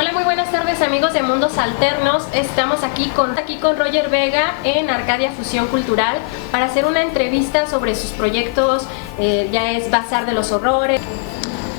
Hola, muy buenas tardes amigos de Mundos Alternos. Estamos aquí con Roger Vega en Arcadia Fusión Cultural para hacer una entrevista sobre sus proyectos, ya es Bazar de los Horrores.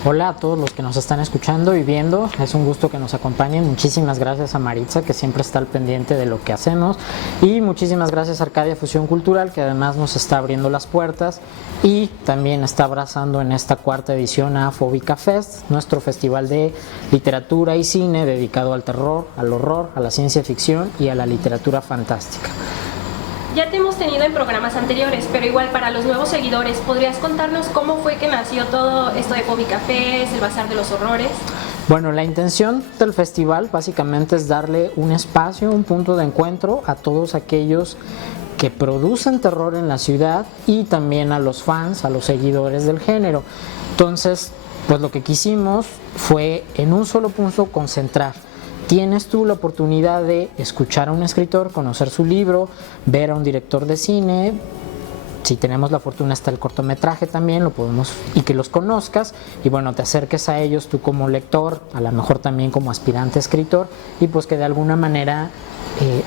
Hola a todos los que nos están escuchando y viendo, es un gusto que nos acompañen. Muchísimas gracias a Maritza, que siempre está al pendiente de lo que hacemos, y muchísimas gracias a Arcadia Fusión Cultural, que además nos está abriendo las puertas y también está abrazando en esta cuarta edición a Fóbica Fest, nuestro festival de literatura y cine dedicado al terror, al horror, a la ciencia ficción y a la literatura fantástica. Ya te hemos tenido en programas anteriores, pero igual para los nuevos seguidores, ¿podrías contarnos cómo fue que nació todo esto de Fóbica Fest, el Bazar de los Horrores? Bueno, la intención del festival básicamente es darle un espacio, un punto de encuentro a todos aquellos que producen terror en la ciudad y también a los fans, a los seguidores del género. Entonces, pues lo que quisimos fue en un solo punto concentrar. Tienes tú la oportunidad de escuchar a un escritor, conocer su libro, ver a un director de cine. Si tenemos la fortuna está el cortometraje también, lo podemos, y que los conozcas y bueno, te acerques a ellos tú como lector, a lo mejor también como aspirante escritor, y pues que de alguna manera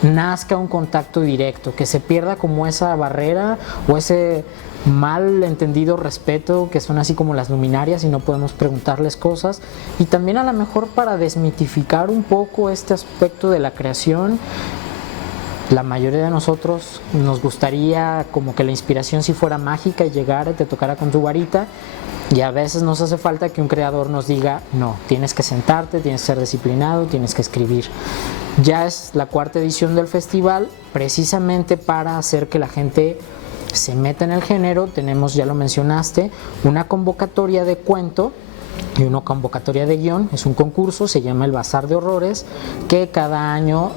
nazca un contacto directo, que se pierda como esa barrera o ese mal entendido respeto que son así como las luminarias y no podemos preguntarles cosas, y también a lo mejor para desmitificar un poco este aspecto de la creación. La mayoría de nosotros nos gustaría como que la inspiración si fuera mágica y llegara y te tocara con tu varita, y a veces nos hace falta que un creador nos diga no, tienes que sentarte, tienes que ser disciplinado, tienes que escribir. Ya es la cuarta edición del festival, precisamente para hacer que la gente se meta en el género. Tenemos, ya lo mencionaste, una convocatoria de cuento y una convocatoria de guión. Es un concurso, se llama el Bazar de Horrores, que cada año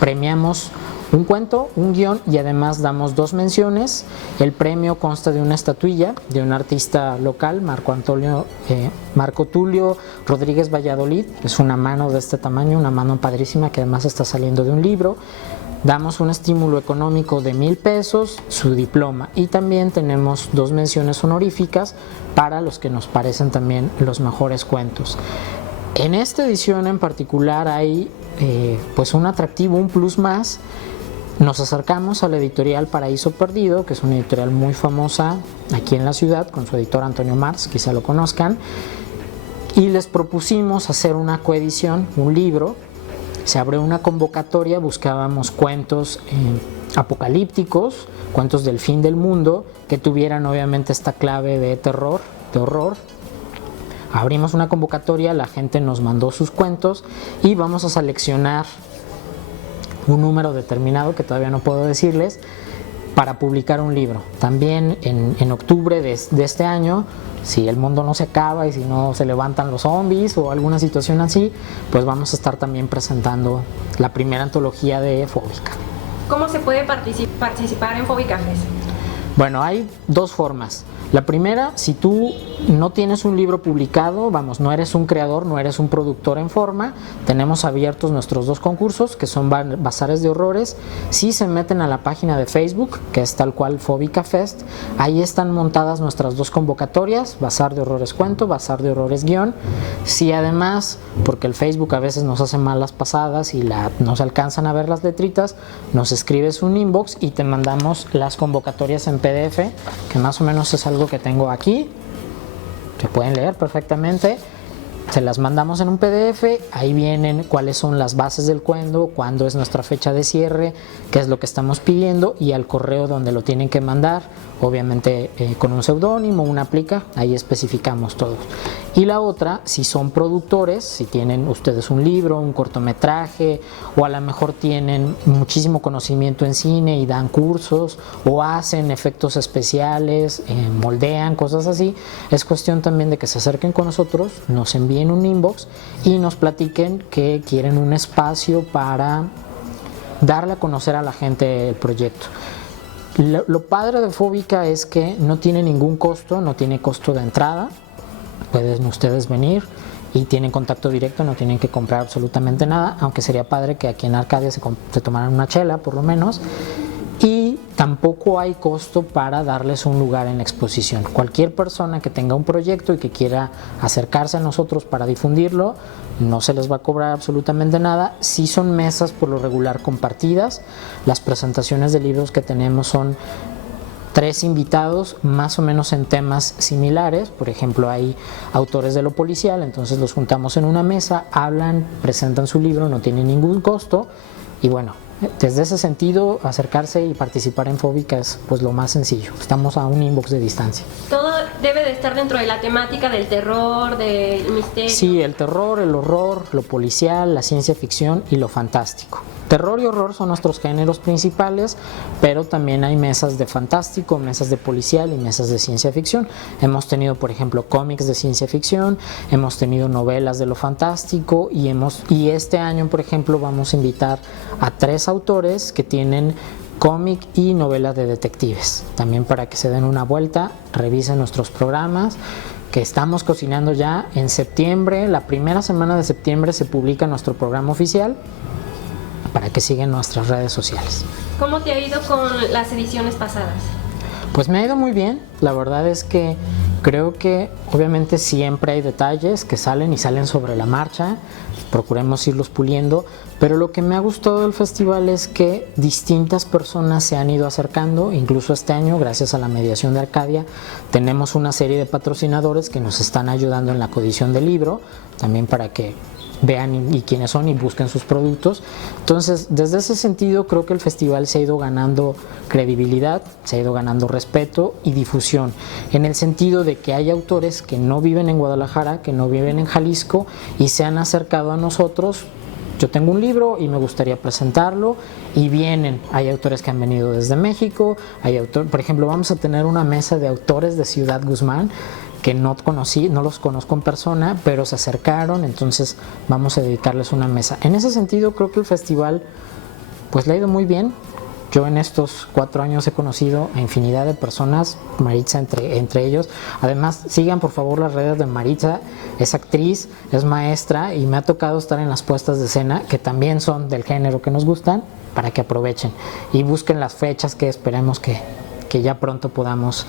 premiamos un cuento, un guión, y además damos 2 menciones. El premio consta de una estatuilla de un artista local, Marco Tulio Rodríguez Valladolid. Es una mano de este tamaño, una mano padrísima que además está saliendo de un libro. Damos un estímulo económico de 1,000 pesos, su diploma, y también tenemos 2 menciones honoríficas para los que nos parecen también los mejores cuentos. En esta edición en particular hay pues un atractivo, un plus más. Nos acercamos a la editorial Paraíso Perdido, que es una editorial muy famosa aquí en la ciudad, con su editor Antonio Mars, quizá lo conozcan, y les propusimos hacer una coedición, un libro. Se abrió una convocatoria, buscábamos cuentos apocalípticos, cuentos del fin del mundo, que tuvieran obviamente esta clave de terror, de horror. Abrimos una convocatoria, la gente nos mandó sus cuentos y vamos a seleccionar un número determinado que todavía no puedo decirles para publicar un libro. También en octubre de este año, si el mundo no se acaba y si no se levantan los zombies o alguna situación así, pues vamos a estar también presentando la primera antología de Fóbica. ¿Cómo se puede participar en Fóbica Fest? Bueno, hay 2 formas. La primera, si tú no tienes un libro publicado, vamos, no eres un creador, no eres un productor en forma, tenemos abiertos nuestros 2 concursos, que son Bazares de Horrores. Si se meten a la página de Facebook, que es tal cual Fóbica Fest, ahí están montadas nuestras 2 convocatorias, Bazar de Horrores Cuento, Bazar de Horrores Guión. Si además, porque el Facebook a veces nos hace malas pasadas y no se alcanzan a ver las letritas, nos escribes un inbox y te mandamos las convocatorias en PDF, que más o menos es algo que tengo aquí, que pueden leer perfectamente. Se las mandamos en un PDF, ahí vienen cuáles son las bases del cuento, cuándo es nuestra fecha de cierre, qué es lo que estamos pidiendo, y al correo donde lo tienen que mandar, obviamente con un seudónimo, una plica, ahí especificamos todos. Y la otra, si son productores, si tienen ustedes un libro, un cortometraje, o a lo mejor tienen muchísimo conocimiento en cine y dan cursos, o hacen efectos especiales, moldean, cosas así, es cuestión también de que se acerquen con nosotros, nos envíen un inbox y nos platiquen que quieren un espacio para darle a conocer a la gente el proyecto. Lo padre de Fóbica es que no tiene ningún costo, no tiene costo de entrada. Pueden ustedes venir y tienen contacto directo, no tienen que comprar absolutamente nada, aunque sería padre que aquí en Arcadia se tomaran una chela por lo menos. Y tampoco hay costo para darles un lugar en la exposición. Cualquier persona que tenga un proyecto y que quiera acercarse a nosotros para difundirlo, no se les va a cobrar absolutamente nada. Sí son mesas por lo regular compartidas. Las presentaciones de libros que tenemos son 3 invitados más o menos en temas similares. Por ejemplo, hay autores de lo policial, entonces los juntamos en una mesa, hablan, presentan su libro, no tiene ningún costo y bueno, desde ese sentido acercarse y participar en Fóbica es pues lo más sencillo. Estamos a un inbox de distancia. Todo debe de estar dentro de la temática del terror, del misterio. Sí, el terror, el horror, lo policial, la ciencia ficción y lo fantástico. Terror y horror son nuestros géneros principales, pero también hay mesas de fantástico, mesas de policial y mesas de ciencia ficción. Hemos tenido, por ejemplo, cómics de ciencia ficción, hemos tenido novelas de lo fantástico y este año, por ejemplo, vamos a invitar a 3 autores que tienen cómic y novela de detectives. También para que se den una vuelta, revisen nuestros programas que estamos cocinando ya en septiembre. La primera semana de septiembre se publica nuestro programa oficial, para que sigan nuestras redes sociales. ¿Cómo te ha ido con las ediciones pasadas? Pues me ha ido muy bien. La verdad es que creo que obviamente siempre hay detalles que salen y salen sobre la marcha. Procuremos irlos puliendo, pero lo que me ha gustado del festival es que distintas personas se han ido acercando. Incluso este año, gracias a la mediación de Arcadia, tenemos una serie de patrocinadores que nos están ayudando en la coedición del libro, también para que vean y quiénes son y busquen sus productos. Entonces, desde ese sentido, creo que el festival se ha ido ganando credibilidad, se ha ido ganando respeto y difusión, en el sentido de que hay autores que no viven en Guadalajara, que no viven en Jalisco y se han acercado a nosotros. Yo tengo un libro y me gustaría presentarlo y vienen. Hay autores que han venido desde México, por ejemplo, vamos a tener una mesa de autores de Ciudad Guzmán que no los conozco en persona, pero se acercaron, entonces vamos a dedicarles una mesa. En ese sentido, creo que el festival pues le ha ido muy bien. Yo en estos 4 años he conocido a infinidad de personas, Maritza entre ellos. Además, sigan por favor las redes de Maritza, es actriz, es maestra y me ha tocado estar en las puestas de escena que también son del género que nos gustan, para que aprovechen y busquen las fechas que esperemos que ya pronto podamos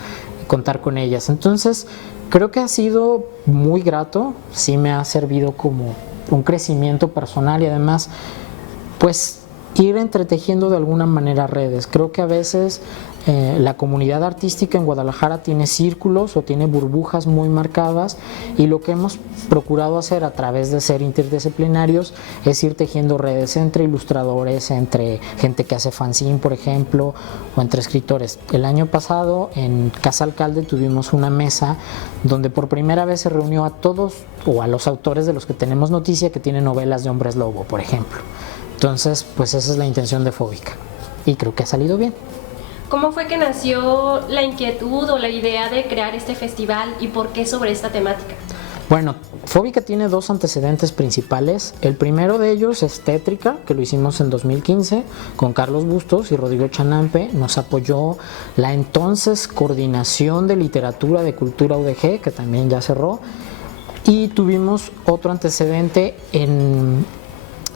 contar con ellas. Entonces, creo que ha sido muy grato, sí me ha servido como un crecimiento personal y además, pues, ir entretejiendo de alguna manera redes. Creo que a veces la comunidad artística en Guadalajara tiene círculos o tiene burbujas muy marcadas y lo que hemos procurado hacer a través de ser interdisciplinarios es ir tejiendo redes entre ilustradores, entre gente que hace fanzine, por ejemplo, o entre escritores. El año pasado en Casa Alcalde tuvimos una mesa donde por primera vez se reunió a todos o a los autores de los que tenemos noticia que tienen novelas de hombres lobo, por ejemplo. Entonces, pues esa es la intención de Fóbica y creo que ha salido bien. ¿Cómo fue que nació la inquietud o la idea de crear este festival y por qué sobre esta temática? Bueno, Fóbica tiene 2 antecedentes principales. El primero de ellos es Tétrica, que lo hicimos en 2015 con Carlos Bustos y Rodrigo Chanampe. Nos apoyó la entonces Coordinación de Literatura de Cultura UDG, que también ya cerró. Y tuvimos otro antecedente en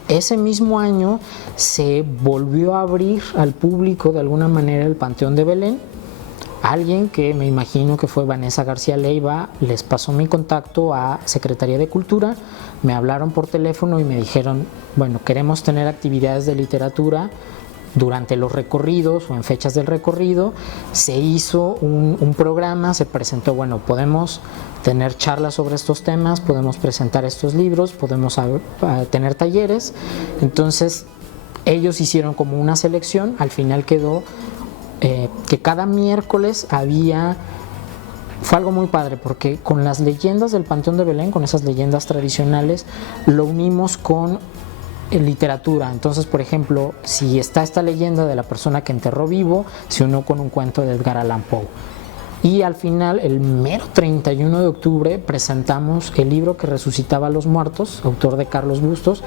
ese mismo año, se volvió a abrir al público de alguna manera el Panteón de Belén. Alguien que me imagino que fue Vanessa García Leiva les pasó mi contacto a Secretaría de Cultura, me hablaron por teléfono y me dijeron, bueno, queremos tener actividades de literatura durante los recorridos o en fechas del recorrido. Se hizo un programa, se presentó, bueno, podemos tener charlas sobre estos temas, podemos presentar estos libros, podemos tener talleres. Entonces ellos hicieron como una selección, al final quedó que cada miércoles fue algo muy padre porque con las leyendas del Panteón de Belén, con esas leyendas tradicionales, lo unimos con literatura. Entonces, por ejemplo, si está esta leyenda de la persona que enterró vivo, se unió con un cuento de Edgar Allan Poe. Y al final, el mero 31 de octubre, presentamos el libro que resucitaba a los muertos, autor de Carlos Bustos,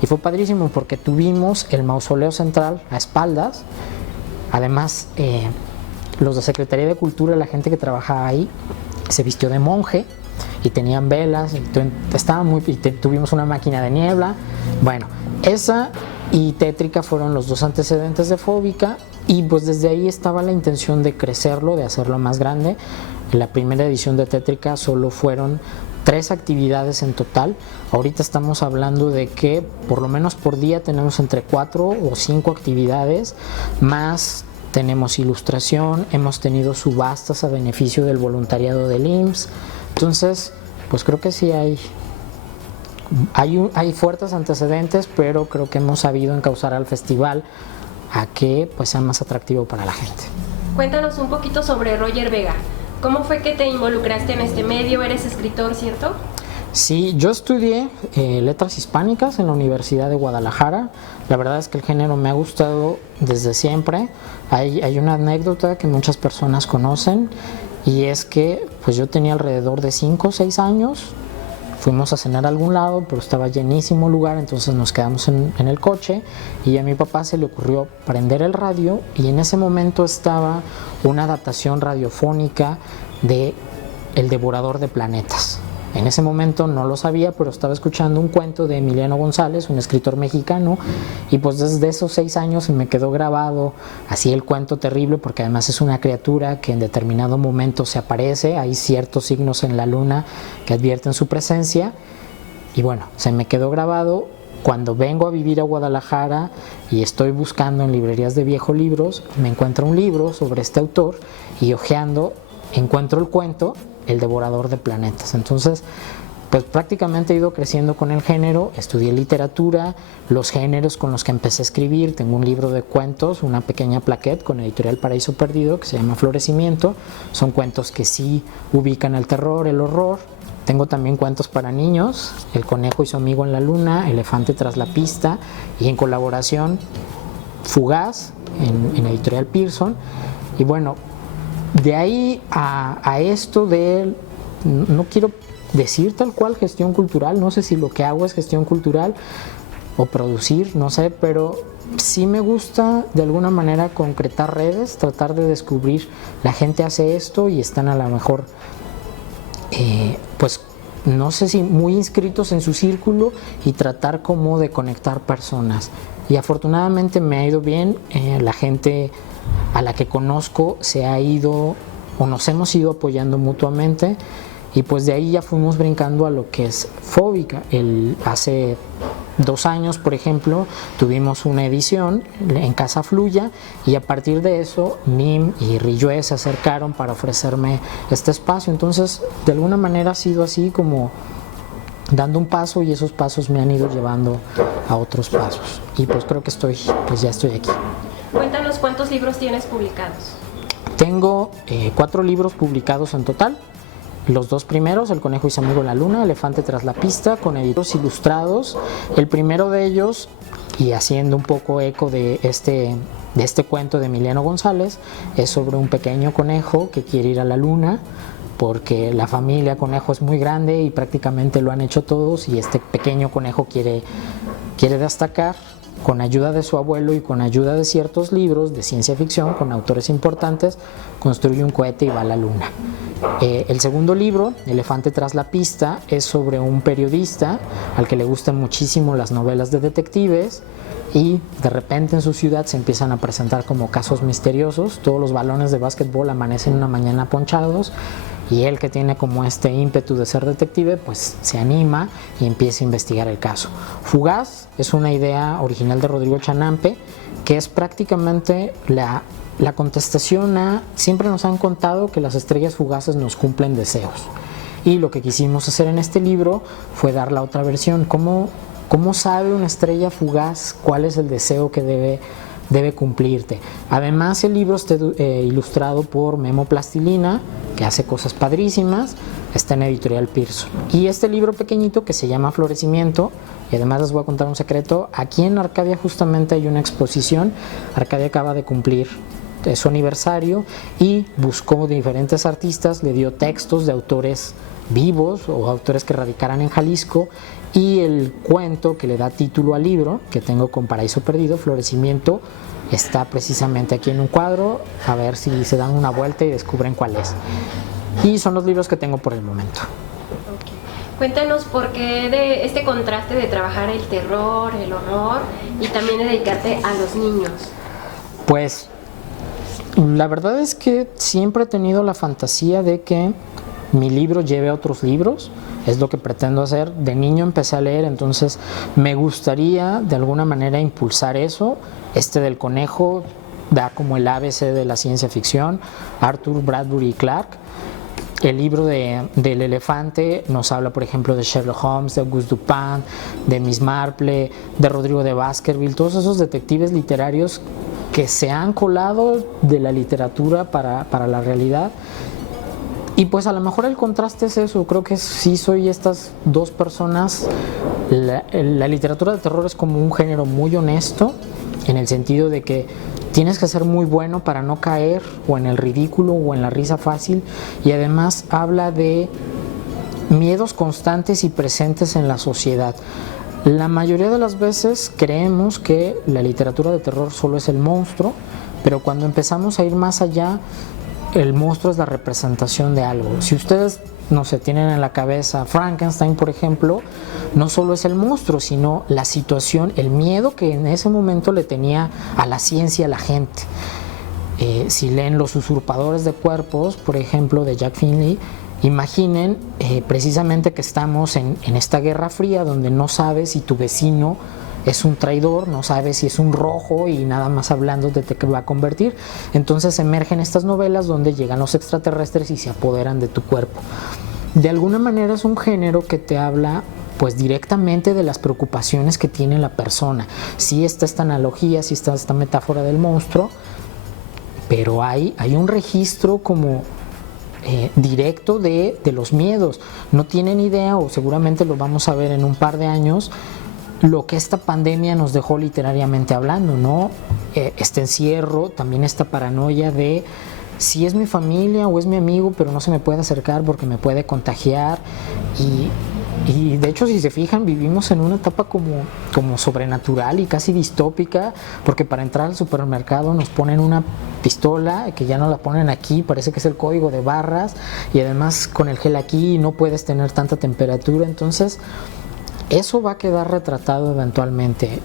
y fue padrísimo porque tuvimos el mausoleo central a espaldas. Además, los de Secretaría de Cultura, la gente que trabajaba ahí, se vistió de monje y tenían velas, tuvimos una máquina de niebla. Bueno, esa y Tétrica fueron los 2 antecedentes de Fóbica. Y pues desde ahí estaba la intención de crecerlo, de hacerlo más grande. En la primera edición de Tétrica solo fueron 3 actividades en total. Ahorita estamos hablando de que por lo menos por día tenemos entre 4 o 5 actividades, más tenemos ilustración, hemos tenido subastas a beneficio del voluntariado del IMSS. Entonces, pues creo que sí hay fuertes antecedentes, pero creo que hemos sabido encauzar al festival a que pues sea más atractivo para la gente. Cuéntanos un poquito sobre Roger Vega. ¿Cómo fue que te involucraste en este medio? ¿Eres escritor, cierto? Sí, yo estudié letras hispánicas en la Universidad de Guadalajara. La verdad es que el género me ha gustado desde siempre. Hay una anécdota que muchas personas conocen, y es que pues yo tenía alrededor de 5 o 6 años. Fuimos a cenar a algún lado, pero estaba llenísimo el lugar, entonces nos quedamos en el coche y a mi papá se le ocurrió prender el radio, y en ese momento estaba una adaptación radiofónica de El Devorador de Planetas. En ese momento no lo sabía, pero estaba escuchando un cuento de Emiliano González, un escritor mexicano, y pues desde esos 6 años me quedó grabado así el cuento terrible, porque además es una criatura que en determinado momento se aparece, hay ciertos signos en la luna que advierten su presencia, y bueno, se me quedó grabado. Cuando vengo a vivir a Guadalajara y estoy buscando en librerías de viejos libros, me encuentro un libro sobre este autor y hojeando encuentro el cuento El Devorador de Planetas. Entonces, pues prácticamente he ido creciendo con el género, estudié literatura, los géneros con los que empecé a escribir. Tengo un libro de cuentos, una pequeña plaquette con Editorial Paraíso Perdido que se llama Florecimiento. Son cuentos que sí ubican el terror, el horror. Tengo también cuentos para niños, El Conejo y su Amigo en la Luna, Elefante tras la Pista, y en colaboración Fugaz en Editorial Pearson. Y bueno, de ahí a esto de, no quiero decir tal cual gestión cultural, no sé si lo que hago es gestión cultural o producir, no sé, pero sí me gusta de alguna manera concretar redes, tratar de descubrir, la gente hace esto y están a lo mejor, pues no sé si muy inscritos en su círculo, y tratar como de conectar personas. Y afortunadamente me ha ido bien, la gente a la que conozco se ha ido o nos hemos ido apoyando mutuamente, y pues de ahí ya fuimos brincando a lo que es Fóbica. Hace 2 años, por ejemplo, tuvimos una edición en Casa Fluya, y a partir de eso NIM y Rillue se acercaron para ofrecerme este espacio. Entonces, de alguna manera ha sido así como dando un paso, y esos pasos me han ido llevando a otros pasos, y pues creo que ya estoy aquí. Cuéntanos cuántos libros tienes publicados. Tengo 4 libros publicados en total. Los 2 primeros, El Conejo y su Amigo en la Luna, Elefante tras la Pista, con editores ilustrados. El primero de ellos, y haciendo un poco eco de este cuento de Emiliano González, es sobre un pequeño conejo que quiere ir a la luna, porque la familia conejo es muy grande y prácticamente lo han hecho todos, y este pequeño conejo quiere destacar. Con ayuda de su abuelo y con ayuda de ciertos libros de ciencia ficción con autores importantes, construye un cohete y va a la luna. El segundo libro, Elefante tras la Pista, es sobre un periodista al que le gustan muchísimo las novelas de detectives, y de repente en su ciudad se empiezan a presentar como casos misteriosos. Todos los balones de básquetbol amanecen una mañana ponchados, y él, que tiene como este ímpetu de ser detective, pues se anima y empieza a investigar el caso. Fugaz es una idea original de Rodrigo Chanampe, que es prácticamente la contestación a, siempre nos han contado que las estrellas fugaces nos cumplen deseos, y lo que quisimos hacer en este libro fue dar la otra versión. ¿Cómo sabe una estrella fugaz cuál es el deseo que debe cumplirte? Además, el libro está ilustrado por Memo Plastilina, que hace cosas padrísimas, está en Editorial Pearson. Y este libro pequeñito que se llama Florecimiento, y además les voy a contar un secreto, aquí en Arcadia justamente hay una exposición. Arcadia acaba de cumplir su aniversario y buscó diferentes artistas, le dio textos de autores vivos o autores que radicaran en Jalisco, y el cuento que le da título al libro que tengo con Paraíso Perdido, Florecimiento, está precisamente aquí en un cuadro. A ver si se dan una vuelta y descubren cuál es. Y son los libros que tengo por el momento. Okay. Cuéntanos por qué de este contraste de trabajar el terror, el horror, y también de dedicarte a los niños. Pues La verdad es que siempre he tenido la fantasía de que mi libro lleve a otros libros, es lo que pretendo hacer. De niño empecé a leer, entonces me gustaría de alguna manera impulsar eso. Del conejo da como el ABC de la ciencia ficción, Arthur Bradbury Clarke. El libro del elefante nos habla, por ejemplo, de Sherlock Holmes, de Auguste Dupin, de Miss Marple, de Rodrigo de Baskerville, todos esos detectives literarios que se han colado de la literatura para la realidad. Y pues a lo mejor el contraste es eso, creo que sí soy estas dos personas. La literatura de terror es como un género muy honesto, en el sentido de que tienes que ser muy bueno para no caer o en el ridículo o en la risa fácil, y además habla de miedos constantes y presentes en la sociedad. La mayoría de las veces creemos que la literatura de terror solo es el monstruo, pero cuando empezamos a ir más allá, el monstruo es la representación de algo. Si ustedes, no sé, tienen en la cabeza Frankenstein, por ejemplo, no solo es el monstruo, sino la situación, el miedo que en ese momento le tenía a la ciencia a la gente. Si leen Los usurpadores de cuerpos, por ejemplo, de Jack Finley, imaginen precisamente que estamos en esta guerra fría donde no sabes si tu vecino es un traidor, no sabes si es un rojo y nada más hablando de que va a convertir. Entonces emergen estas novelas donde llegan los extraterrestres y se apoderan de tu cuerpo. De alguna manera es un género que te habla pues directamente de las preocupaciones que tiene la persona. Sí está esta analogía, sí está esta metáfora del monstruo, pero hay un registro como directo de los miedos. No tienen idea, o seguramente lo vamos a ver en un par de años, lo que esta pandemia nos dejó literariamente hablando, ¿no? Este encierro, también esta paranoia de si es mi familia o es mi amigo, pero no se me puede acercar porque me puede contagiar. Y de hecho, si se fijan, vivimos en una etapa como sobrenatural y casi distópica, porque para entrar al supermercado nos ponen una pistola que ya no la ponen aquí, parece que es el código de barras, y además con el gel aquí no puedes tener tanta temperatura. Entonces eso va a quedar retratado eventualmente.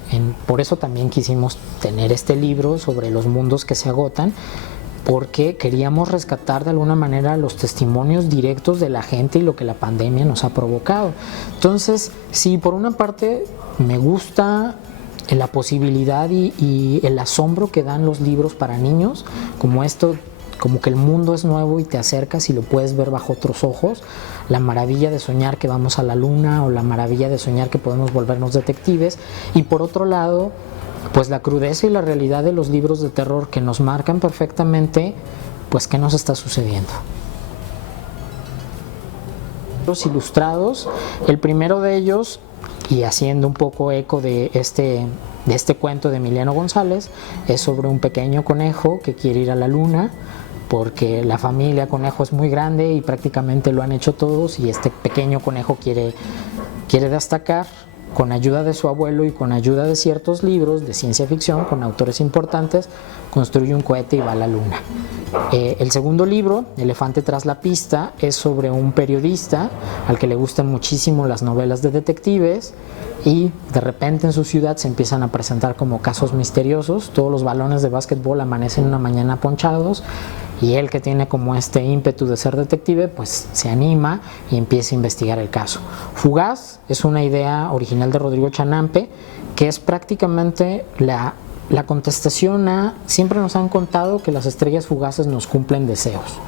Por eso también quisimos tener este libro sobre los mundos que se agotan, porque queríamos rescatar de alguna manera los testimonios directos de la gente y lo que la pandemia nos ha provocado. Entonces, sí, por una parte me gusta la posibilidad y el asombro que dan los libros para niños, como esto, como que el mundo es nuevo y te acercas y lo puedes ver bajo otros ojos, la maravilla de soñar que vamos a la luna, o la maravilla de soñar que podemos volvernos detectives. Y por otro lado, pues la crudeza y la realidad de los libros de terror, que nos marcan perfectamente pues qué nos está sucediendo. Los ilustrados, el primero de ellos, y haciendo un poco eco de este cuento de Emiliano González, es sobre un pequeño conejo que quiere ir a la luna, porque la familia conejo es muy grande y prácticamente lo han hecho todos, y este pequeño conejo quiere destacar. Con ayuda de su abuelo y con ayuda de ciertos libros de ciencia ficción con autores importantes, construye un cohete y va a la luna. El segundo libro, Elefante tras la pista, es sobre un periodista al que le gustan muchísimo las novelas de detectives, y de repente en su ciudad se empiezan a presentar como casos misteriosos. Todos los balones de básquetbol amanecen una mañana ponchados, y él, que tiene como este ímpetu de ser detective, pues se anima y empieza a investigar el caso. Fugaz es una idea original de Rodrigo Chanampe, que es prácticamente la contestación a: siempre nos han contado que las estrellas fugaces nos cumplen deseos,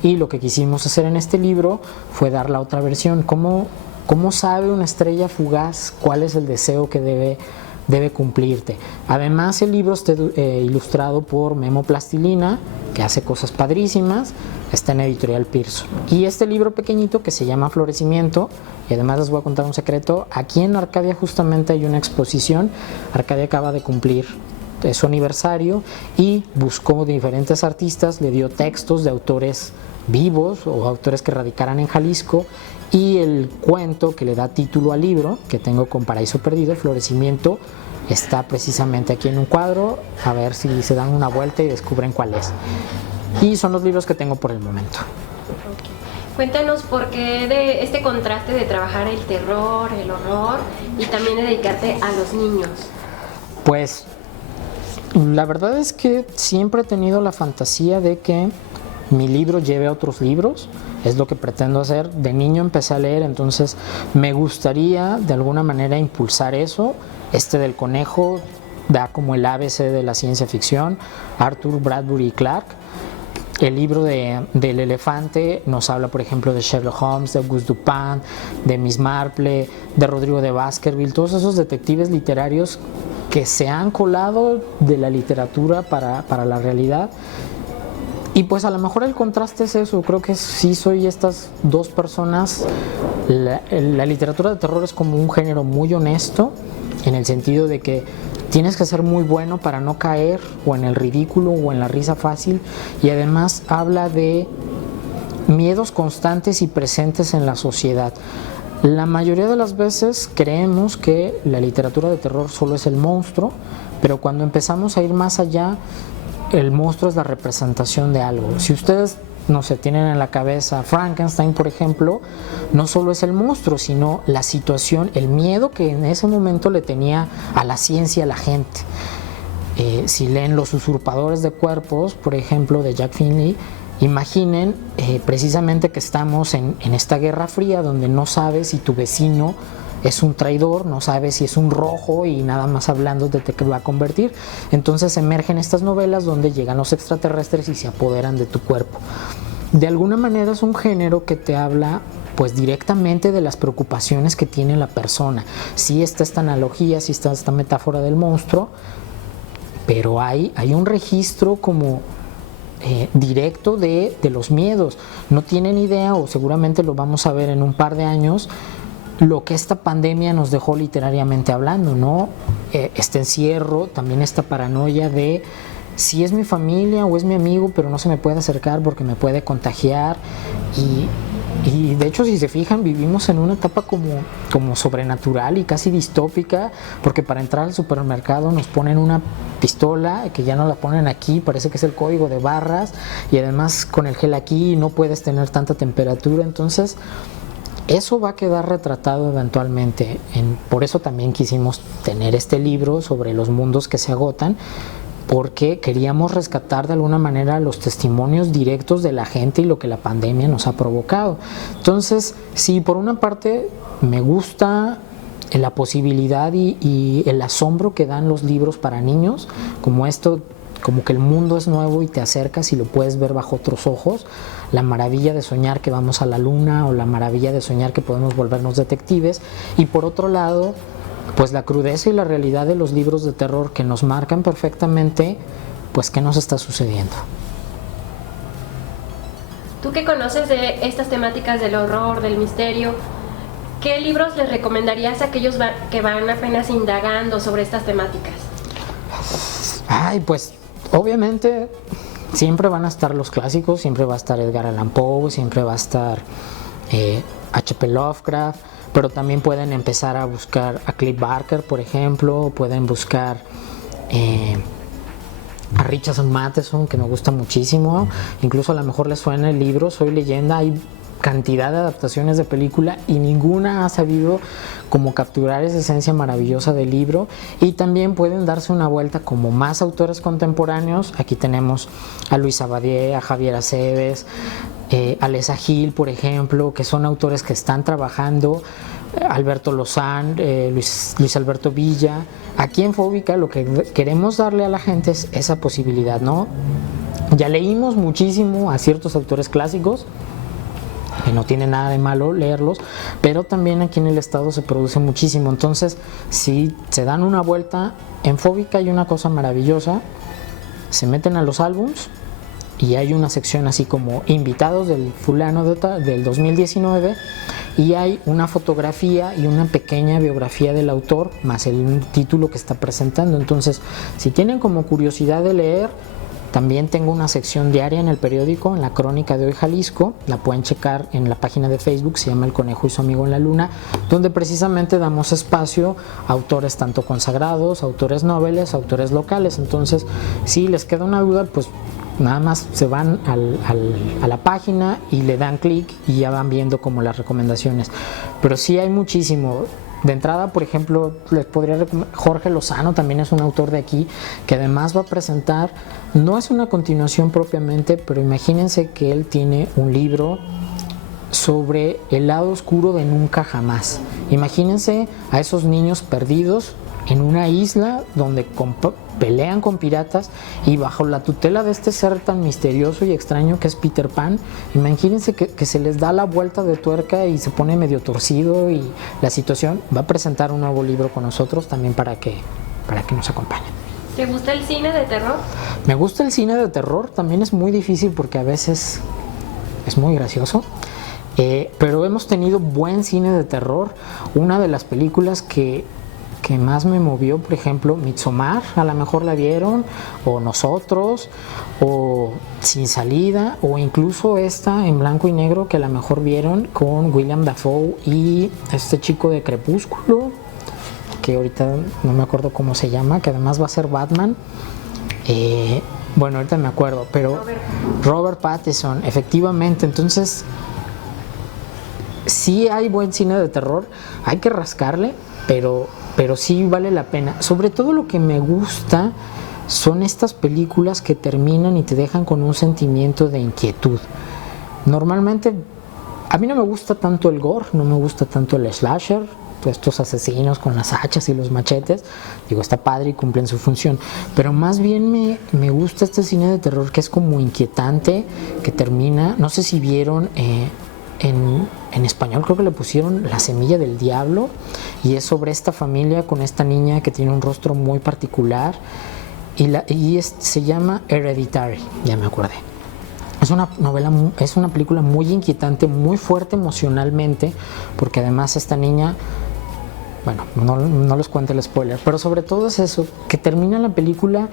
y lo que quisimos hacer en este libro fue dar la otra versión. ¿Cómo sabe una estrella fugaz cuál es el deseo que debe cumplirte? Además, el libro está ilustrado por Memo Plastilina, que hace cosas padrísimas, está en Editorial Pearson. Y este libro pequeñito que se llama Florecimiento, y además les voy a contar un secreto, aquí en Arcadia justamente hay una exposición. Arcadia acaba de cumplir su aniversario y buscó diferentes artistas, le dio textos de autores vivos o autores que radicaran en Jalisco, y el cuento que le da título al libro, que tengo con Paraíso Perdido, Florecimiento, está precisamente aquí en un cuadro. A ver si se dan una vuelta y descubren cuál es. Y son los libros que tengo por el momento. Okay. Cuéntanos por qué de este contraste de trabajar el terror, el horror, y también dedicarte a los niños. Pues La verdad es que siempre he tenido la fantasía de que mi libro lleve a otros libros, es lo que pretendo hacer. De niño empecé a leer, entonces me gustaría de alguna manera impulsar eso. Del conejo da como el ABC de la ciencia ficción, Arthur Bradbury Clarke. El libro del elefante nos habla, por ejemplo, de Sherlock Holmes, de Auguste Dupin, de Miss Marple, de Rodrigo de Baskerville, todos esos detectives literarios que se han colado de la literatura para la realidad. Y pues a lo mejor el contraste es eso, creo que sí soy estas dos personas. La literatura de terror es como un género muy honesto, en el sentido de que tienes que ser muy bueno para no caer o en el ridículo o en la risa fácil, y además habla de miedos constantes y presentes en la sociedad. La mayoría de las veces creemos que la literatura de terror solo es el monstruo, pero cuando empezamos a ir más allá, el monstruo es la representación de algo. Si ustedes, no sé, tienen en la cabeza Frankenstein, por ejemplo, no solo es el monstruo, sino la situación, el miedo que en ese momento le tenía a la ciencia a la gente. Si leen Los usurpadores de cuerpos, por ejemplo, de Jack Finley, imaginen precisamente que estamos en esta guerra fría donde no sabes si tu vecino es un traidor, no sabes si es un rojo y nada más hablando de que va a convertir. Entonces emergen estas novelas donde llegan los extraterrestres y se apoderan de tu cuerpo. De alguna manera es un género que te habla pues directamente de las preocupaciones que tiene la persona. Sí está esta analogía, sí está esta metáfora del monstruo, pero hay un registro como directo de los miedos. No tienen idea, o seguramente lo vamos a ver en un par de años, lo que esta pandemia nos dejó literariamente hablando, ¿no? Este encierro, también esta paranoia de si es mi familia o es mi amigo, pero no se me puede acercar porque me puede contagiar. Y de hecho, si se fijan, vivimos en una etapa como sobrenatural y casi distópica, porque para entrar al supermercado nos ponen una pistola que ya no la ponen aquí, parece que es el código de barras, y además con el gel aquí no puedes tener tanta temperatura. Entonces eso va a quedar retratado eventualmente. Por eso también quisimos tener este libro sobre los mundos que se agotan, porque queríamos rescatar de alguna manera los testimonios directos de la gente y lo que la pandemia nos ha provocado. Entonces, sí, por una parte me gusta la posibilidad y el asombro que dan los libros para niños, como esto, como que el mundo es nuevo y te acercas y lo puedes ver bajo otros ojos, la maravilla de soñar que vamos a la luna o la maravilla de soñar que podemos volvernos detectives. Y por otro lado, pues la crudeza y la realidad de los libros de terror que nos marcan perfectamente pues qué nos está sucediendo. Tú que conoces de estas temáticas del horror, del misterio, ¿qué libros les recomendarías a aquellos que van apenas indagando sobre estas temáticas? Ay, pues obviamente siempre van a estar los clásicos, siempre va a estar Edgar Allan Poe, siempre va a estar H.P. Lovecraft, pero también pueden empezar a buscar a Clive Barker, por ejemplo, pueden buscar a Richard Matheson, que me gusta muchísimo, incluso a lo mejor les suena el libro Soy Leyenda. Hay cantidad de adaptaciones de película y ninguna ha sabido como capturar esa esencia maravillosa del libro. Y también pueden darse una vuelta como más autores contemporáneos. Aquí tenemos a Luis Abadie, a Javier Aceves, a Leza Gil, por ejemplo, que son autores que están trabajando, Alberto Lozán, Luis Alberto Villa. Aquí en Fóbica lo que queremos darle a la gente es esa posibilidad, ¿no? Ya leímos muchísimo a ciertos autores clásicos, que no tiene nada de malo leerlos, pero también aquí en el estado se produce muchísimo. Entonces, si se dan una vuelta, en Fóbica hay una cosa maravillosa, se meten a los álbums y hay una sección así como invitados del fulano del 2019, y hay una fotografía y una pequeña biografía del autor más el título que está presentando. Entonces, si tienen como curiosidad de leer, también tengo una sección diaria en el periódico, en la Crónica de Hoy Jalisco, la pueden checar en la página de Facebook, se llama El Conejo y su Amigo en la Luna, donde precisamente damos espacio a autores tanto consagrados, autores noveles, autores locales. Entonces, si les queda una duda, pues nada más se van a la página y le dan clic y ya van viendo como las recomendaciones. Pero sí hay muchísimo. De entrada, por ejemplo, les podría recomendar, Jorge Lozano también es un autor de aquí que además va a presentar, no es una continuación propiamente, pero imagínense que él tiene un libro sobre el lado oscuro de Nunca Jamás. Imagínense a esos niños perdidos en una isla donde pelean con piratas y bajo la tutela de este ser tan misterioso y extraño que es Peter Pan. Imagínense que se les da la vuelta de tuerca y se pone medio torcido y la situación. Va a presentar un nuevo libro con nosotros también para que nos acompañen. ¿Te gusta el cine de terror? Me gusta el cine de terror, también es muy difícil porque a veces es muy gracioso. Pero hemos tenido buen cine de terror. Una de las películas que más me movió, por ejemplo, Midsommar, a lo mejor la vieron, o Nosotros, o Sin Salida, o incluso esta en blanco y negro que a lo mejor vieron con William Dafoe y este chico de Crepúsculo, que ahorita no me acuerdo cómo se llama, que además va a ser Batman. Bueno, ahorita me acuerdo, pero Robert Pattinson, efectivamente. Entonces, sí hay buen cine de terror, hay que rascarle, pero sí vale la pena. Sobre todo lo que me gusta son estas películas que terminan y te dejan con un sentimiento de inquietud. Normalmente a mí no me gusta tanto el gore, no me gusta tanto el slasher, estos asesinos con las hachas y los machetes, digo, está padre y cumplen su función, pero más bien me gusta este cine de terror que es como inquietante, que termina, no sé si vieron en español creo que le pusieron La Semilla del Diablo, y es sobre esta familia con esta niña que tiene un rostro muy particular se llama Hereditary, ya me acordé. Es una novela, es una película muy inquietante, muy fuerte emocionalmente, porque además esta niña, bueno, no les cuento el spoiler, pero sobre todo es eso, que termina la película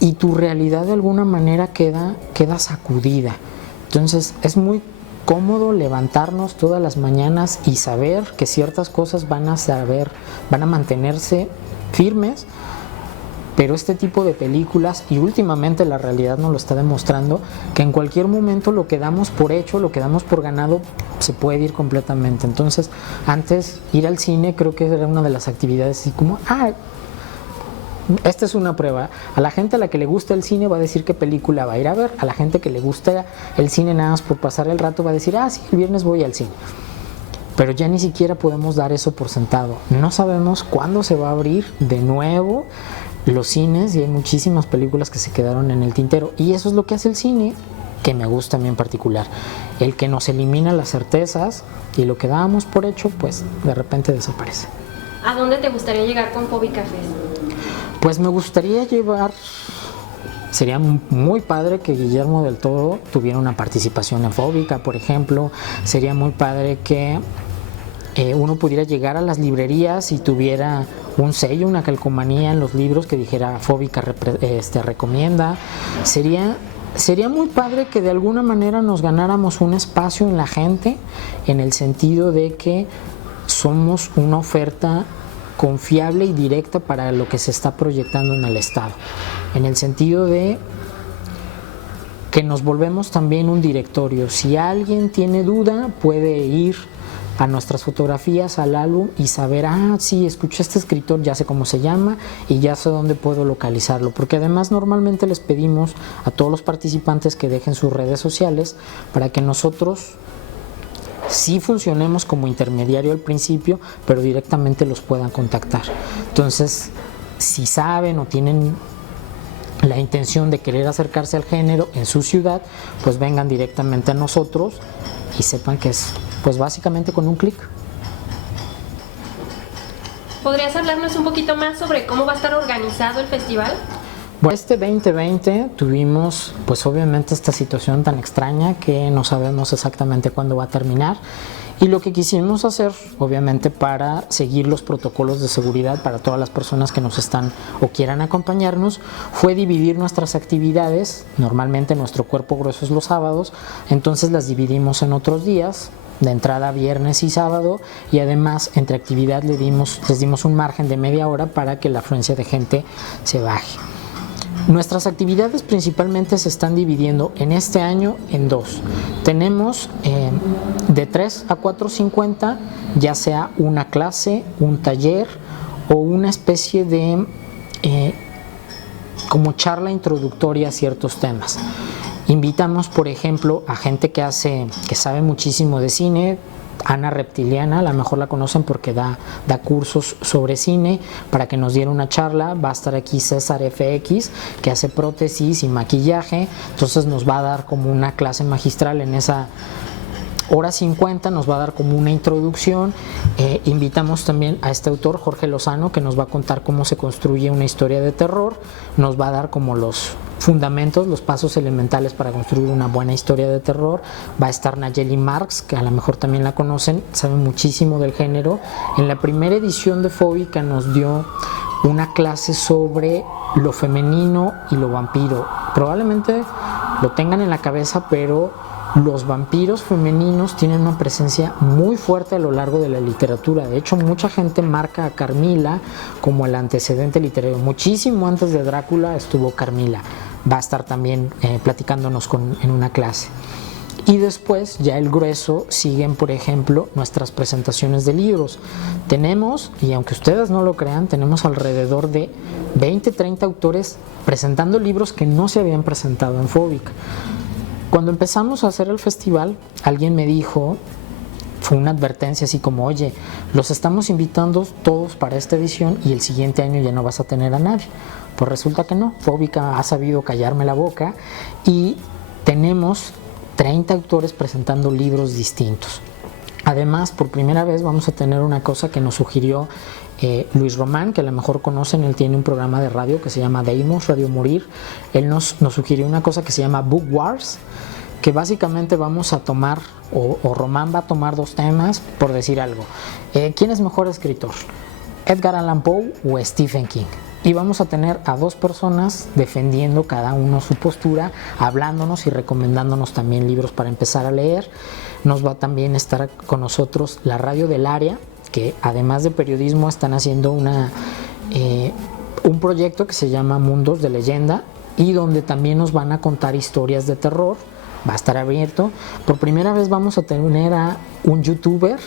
y tu realidad de alguna manera queda sacudida. Entonces es muy cómodo levantarnos todas las mañanas y saber que ciertas cosas van a mantenerse firmes, pero este tipo de películas, y últimamente la realidad nos lo está demostrando, que en cualquier momento lo que damos por hecho, lo que damos por ganado, se puede ir completamente. Entonces, antes ir al cine creo que era una de las actividades así como, esta es una prueba. A la gente a la que le gusta el cine va a decir qué película va a ir a ver. A la gente que le gusta el cine nada más por pasar el rato va a decir, sí, el viernes voy al cine. Pero ya ni siquiera podemos dar eso por sentado. No sabemos cuándo se va a abrir de nuevo los cines y hay muchísimas películas que se quedaron en el tintero. Y eso es lo que hace el cine, que me gusta a mí en particular. El que nos elimina las certezas y lo que dábamos por hecho, pues de repente desaparece. ¿A dónde te gustaría llegar con Fobi Cafés? Pues me gustaría sería muy padre que Guillermo del Toro tuviera una participación en Fóbica, por ejemplo. Sería muy padre que uno pudiera llegar a las librerías y tuviera un sello, una calcomanía en los libros que dijera Fóbica recomienda. Sería muy padre que de alguna manera nos ganáramos un espacio en la gente, en el sentido de que somos una oferta confiable y directa para lo que se está proyectando en el Estado, en el sentido de que nos volvemos también un directorio. Si alguien tiene duda, puede ir a nuestras fotografías, al álbum, y saber, sí, escuché a este escritor, ya sé cómo se llama y ya sé dónde puedo localizarlo, porque además normalmente les pedimos a todos los participantes que dejen sus redes sociales para que nosotros sí funcionemos como intermediario al principio, pero directamente los puedan contactar. Entonces, si saben o tienen la intención de querer acercarse al género en su ciudad, pues vengan directamente a nosotros y sepan que es, pues básicamente con un clic. ¿Podrías hablarnos un poquito más sobre cómo va a estar organizado el festival? Bueno, este 2020 tuvimos pues obviamente esta situación tan extraña que no sabemos exactamente cuándo va a terminar, y lo que quisimos hacer obviamente para seguir los protocolos de seguridad para todas las personas que nos están o quieran acompañarnos fue dividir nuestras actividades. Normalmente nuestro cuerpo grueso es los sábados, entonces las dividimos en otros días, de entrada viernes y sábado, y además entre actividad les dimos un margen de media hora para que la afluencia de gente se baje. Nuestras actividades principalmente se están dividiendo en este año en dos. Tenemos de 3 a 4:50, ya sea una clase, un taller o una especie de como charla introductoria a ciertos temas. Invitamos, por ejemplo, a gente que sabe muchísimo de cine. Ana Reptiliana, a lo mejor la conocen porque da cursos sobre cine, para que nos diera una charla. Va a estar aquí César FX, que hace prótesis y maquillaje, entonces nos va a dar como una clase magistral en esa hora 50, nos va a dar como una introducción. Invitamos también a este autor, Jorge Lozano, que nos va a contar cómo se construye una historia de terror, nos va a dar como los fundamentos, los pasos elementales para construir una buena historia de terror. Va a estar Nayeli Marx, que a lo mejor también la conocen, sabe muchísimo del género. En la primera edición de Fóbica nos dio una clase sobre lo femenino y lo vampiro. Probablemente lo tengan en la cabeza, pero los vampiros femeninos tienen una presencia muy fuerte a lo largo de la literatura. De hecho, mucha gente marca a Carmila como el antecedente literario. Muchísimo antes de Drácula estuvo Carmila. Va a estar también platicándonos en una clase. Y después, ya el grueso, siguen, por ejemplo, nuestras presentaciones de libros. Tenemos, y aunque ustedes no lo crean, tenemos alrededor de 20-30 autores presentando libros que no se habían presentado en Fóbica. Cuando empezamos a hacer el festival, alguien me dijo, fue una advertencia así como, oye, los estamos invitando todos para esta edición y el siguiente año ya no vas a tener a nadie. Pues resulta que no, Fóbica ha sabido callarme la boca y tenemos 30 autores presentando libros distintos. Además, por primera vez vamos a tener una cosa que nos sugirió Luis Román, que a lo mejor conocen. Él tiene un programa de radio que se llama Deimos, Radio Morir. Él nos sugirió una cosa que se llama Book Wars, que básicamente vamos a tomar, o Román va a tomar dos temas, por decir algo. ¿Quién es mejor escritor? ¿Edgar Allan Poe o Stephen King? Y vamos a tener a dos personas defendiendo cada uno su postura, hablándonos y recomendándonos también libros para empezar a leer. Nos va a también estar con nosotros la Radio del Área, que además de periodismo están haciendo un proyecto que se llama Mundos de Leyenda, y donde también nos van a contar historias de terror. Va a estar abierto. Por primera vez vamos a tener a un youtuber,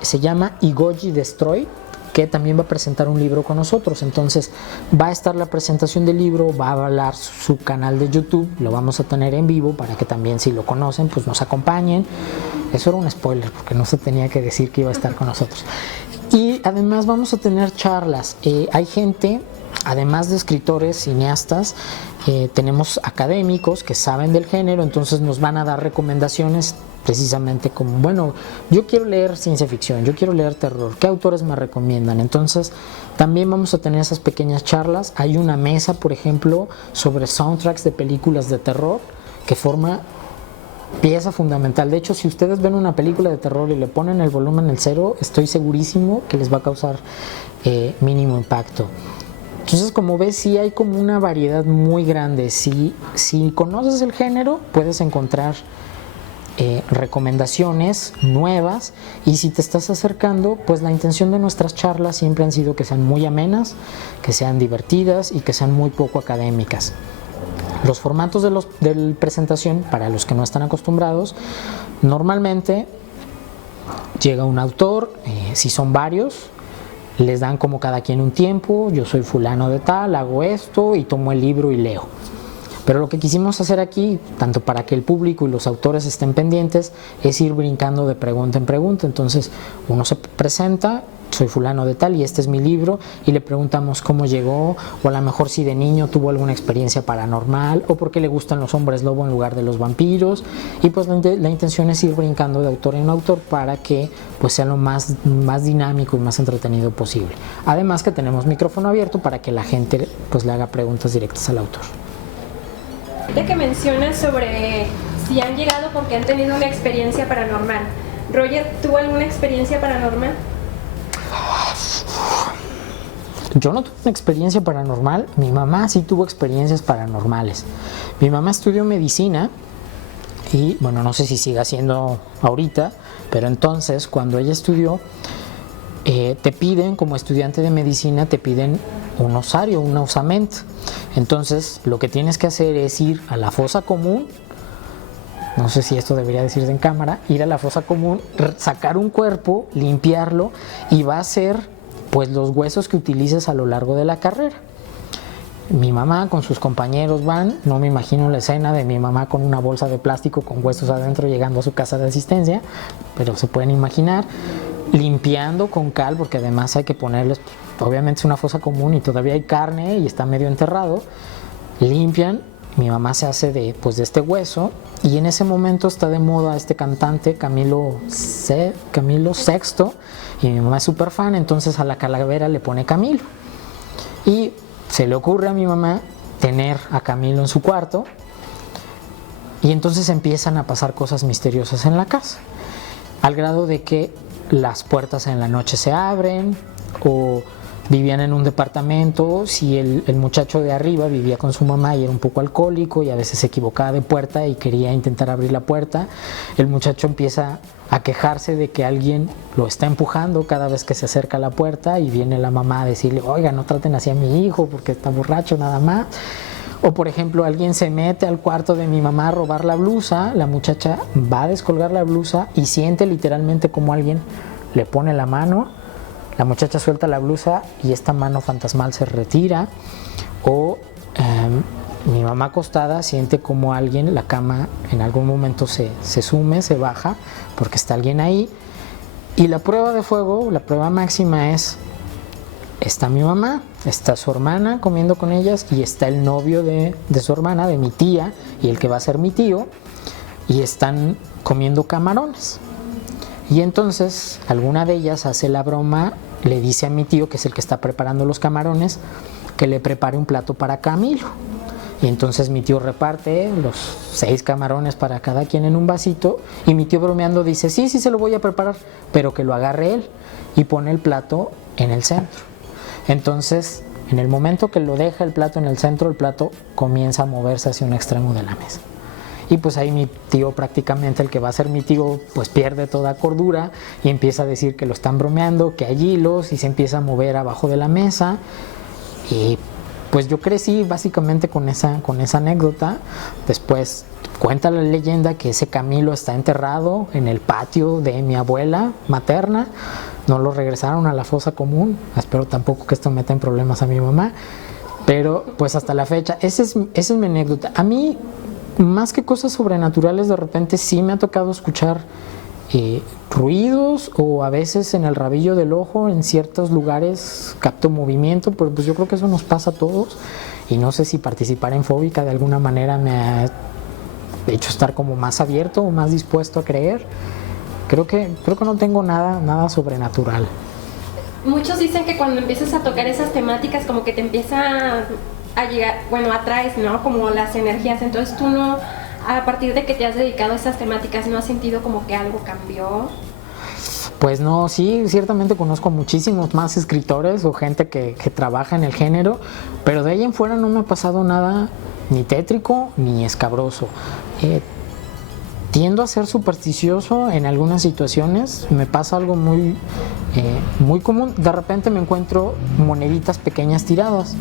se llama Igoji Destroy, que también va a presentar un libro con nosotros. Entonces va a estar la presentación del libro, va a hablar su canal de YouTube, lo vamos a tener en vivo para que también, si lo conocen, pues nos acompañen. Eso era un spoiler porque no se tenía que decir que iba a estar con nosotros. Y además vamos a tener charlas. Hay gente, además de escritores, cineastas, tenemos académicos que saben del género, entonces nos van a dar recomendaciones precisamente como, bueno, yo quiero leer ciencia ficción, yo quiero leer terror, ¿qué autores me recomiendan? Entonces también vamos a tener esas pequeñas charlas. Hay una mesa, por ejemplo, sobre soundtracks de películas de terror, que forma pieza fundamental. De hecho, si ustedes ven una película de terror y le ponen el volumen al cero, estoy segurísimo que les va a causar mínimo impacto. Entonces, como ves, sí hay como una variedad muy grande. Si conoces el género, puedes encontrar recomendaciones nuevas, y si te estás acercando, pues la intención de nuestras charlas siempre han sido que sean muy amenas, que sean divertidas y que sean muy poco académicas. Los formatos de presentación, para los que no están acostumbrados, normalmente llega un autor, si son varios, les dan como cada quien un tiempo. Yo soy fulano de tal, hago esto y tomo el libro y leo. Pero lo que quisimos hacer aquí, tanto para que el público y los autores estén pendientes, es ir brincando de pregunta en pregunta. Entonces uno se presenta, soy fulano de tal y este es mi libro, y le preguntamos cómo llegó, o a lo mejor si de niño tuvo alguna experiencia paranormal, o por qué le gustan los hombres lobo en lugar de los vampiros. Y pues la intención es ir brincando de autor en autor para que pues sea lo más dinámico y más entretenido posible. Además que tenemos micrófono abierto para que la gente pues le haga preguntas directas al autor. Ya que mencionas sobre si han llegado porque han tenido una experiencia paranormal, Roger, ¿tuvo alguna experiencia paranormal? Yo no tuve una experiencia paranormal. Mi mamá sí tuvo experiencias paranormales. Mi mamá estudió medicina y, bueno, no sé si sigue haciendo ahorita, pero entonces cuando ella estudió, te piden, como estudiante de medicina, te piden un osario, una osamenta. Entonces lo que tienes que hacer es ir a la fosa común, no sé si esto debería decirse en cámara, ir a la fosa común, sacar un cuerpo, limpiarlo y va a ser pues los huesos que utilices a lo largo de la carrera. Mi mamá con sus compañeros van, no me imagino la escena de mi mamá con una bolsa de plástico con huesos adentro llegando a su casa de asistencia, pero se pueden imaginar, limpiando con cal, porque además hay que ponerles, obviamente es una fosa común y todavía hay carne y está medio enterrado, limpian, mi mamá se hace de este hueso y en ese momento está de moda este cantante Camilo Sexto y mi mamá es súper fan, entonces a la calavera le pone Camilo y se le ocurre a mi mamá tener a Camilo en su cuarto y entonces empiezan a pasar cosas misteriosas en la casa, al grado de que las puertas en la noche se abren o vivían en un departamento, si el muchacho de arriba vivía con su mamá y era un poco alcohólico y a veces se equivocaba de puerta y quería intentar abrir la puerta, el muchacho empieza a quejarse de que alguien lo está empujando cada vez que se acerca a la puerta y viene la mamá a decirle, oiga, no traten así a mi hijo porque está borracho nada más. O por ejemplo, alguien se mete al cuarto de mi mamá a robar la blusa, la muchacha va a descolgar la blusa y siente literalmente como alguien le pone la mano, la muchacha suelta la blusa y esta mano fantasmal se retira. O mi mamá acostada siente como alguien, la cama en algún momento se sume, se baja, porque está alguien ahí. Y la prueba de fuego, la prueba máxima es, está mi mamá, está su hermana comiendo con ellas y está el novio de su hermana, de mi tía, y el que va a ser mi tío, y están comiendo camarones. Y entonces alguna de ellas hace la broma, le dice a mi tío, que es el que está preparando los camarones, que le prepare un plato para Camilo. Y entonces mi tío reparte los 6 camarones para cada quien en un vasito y mi tío bromeando dice, sí, se lo voy a preparar, pero que lo agarre él y pone el plato en el centro. Entonces, en el momento que lo deja el plato en el centro, el plato comienza a moverse hacia un extremo de la mesa. Y pues ahí mi tío, prácticamente el que va a ser mi tío, pues pierde toda cordura y empieza a decir que lo están bromeando, que hay hilos y se empieza a mover abajo de la mesa. Y pues yo crecí básicamente con esa anécdota. Después cuenta la leyenda que ese Camilo está enterrado en el patio de mi abuela materna. No lo regresaron a la fosa común. Espero tampoco que esto meta en problemas a mi mamá. Pero pues hasta la fecha, esa es mi anécdota. A mí, más que cosas sobrenaturales, de repente sí me ha tocado escuchar ruidos o a veces en el rabillo del ojo en ciertos lugares capto movimiento, pero pues yo creo que eso nos pasa a todos y no sé si participar en Fóbica de alguna manera me ha hecho estar como más abierto o más dispuesto a creer. Creo que no tengo nada sobrenatural. Muchos dicen que cuando empiezas a tocar esas temáticas como que te empieza a llegar, bueno, atraes, ¿no? Como las energías, entonces tú no, a partir de que te has dedicado a esas temáticas, ¿no has sentido como que algo cambió? Pues no, sí, ciertamente conozco muchísimos más escritores o gente que trabaja en el género, pero de ahí en fuera no me ha pasado nada ni tétrico ni escabroso. Tiendo a ser supersticioso en algunas situaciones, me pasa algo muy común, de repente me encuentro moneditas pequeñas tiradas.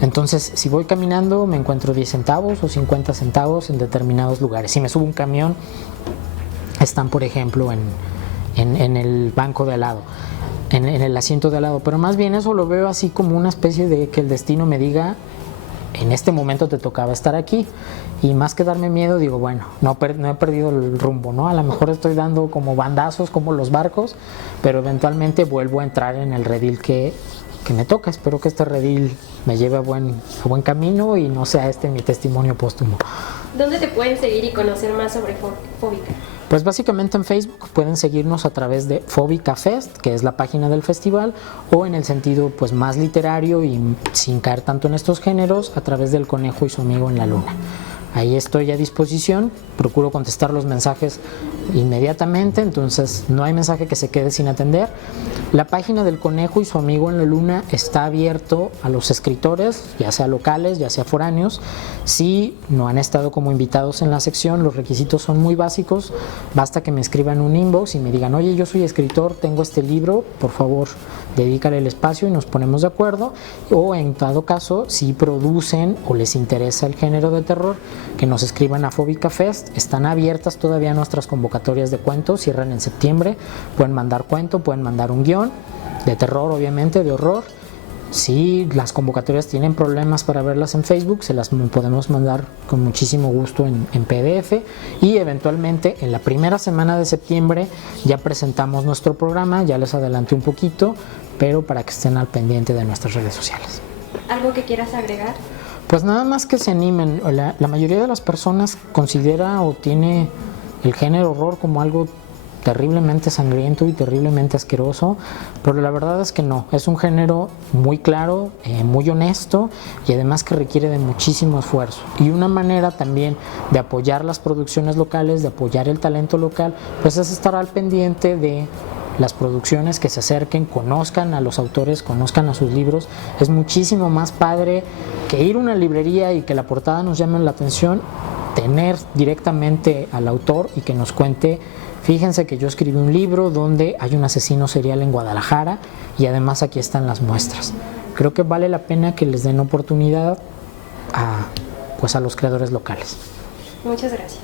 Entonces, si voy caminando, me encuentro 10 centavos o 50 centavos en determinados lugares. Si me subo a un camión, están, por ejemplo, en el banco de al lado, en el asiento de al lado. Pero más bien eso lo veo así como una especie de que el destino me diga, en este momento te tocaba estar aquí. Y más que darme miedo, digo, bueno, no he perdido el rumbo, ¿no? A lo mejor estoy dando como bandazos, como los barcos, pero eventualmente vuelvo a entrar en el redil que me toca. Espero que este redil me lleve a buen camino y no sea mi testimonio póstumo. ¿Dónde te pueden seguir y conocer más sobre Fóbica? Pues básicamente en Facebook pueden seguirnos a través de Fóbica Fest, que es la página del festival, o en el sentido pues más literario y sin caer tanto en estos géneros, a través del Conejo y su amigo en la Luna. ahí estoy a disposición, procuro contestar los mensajes inmediatamente, entonces no hay mensaje que se quede sin atender. La página del Conejo y su amigo en la Luna está abierto a los escritores, ya sea locales, ya sea foráneos. Si no han estado como invitados en la sección, los requisitos son muy básicos, basta que me escriban un inbox y me digan, oye, yo soy escritor, tengo este libro, por favor dedícale el espacio y nos ponemos de acuerdo, o en dado caso, si producen o les interesa el género de terror, que nos escriban a Fóbica Fest. Están abiertas todavía nuestras convocatorias de cuentos, cierran en septiembre, pueden mandar cuento, pueden mandar un guión de terror, obviamente, de horror. Si las convocatorias tienen problemas para verlas en Facebook, se las podemos mandar con muchísimo gusto en PDF, y eventualmente en la primera semana de septiembre ya presentamos nuestro programa, ya les adelanté un poquito, pero para que estén al pendiente de nuestras redes sociales. ¿Algo que quieras agregar? Pues nada más que se animen. La mayoría de las personas considera o tiene el género horror como algo terriblemente sangriento y terriblemente asqueroso, pero la verdad es que no, es un género muy claro, muy honesto, y además que requiere de muchísimo esfuerzo. Y una manera también de apoyar las producciones locales, de apoyar el talento local, pues es estar al pendiente de las producciones que se acerquen, conozcan a los autores, conozcan a sus libros. Es muchísimo más padre que ir a una librería y que la portada nos llame la atención, tener directamente al autor y que nos cuente: fíjense que yo escribí un libro donde hay un asesino serial en Guadalajara y además aquí están las muestras. Creo que vale la pena que les den oportunidad a los creadores locales. Muchas gracias.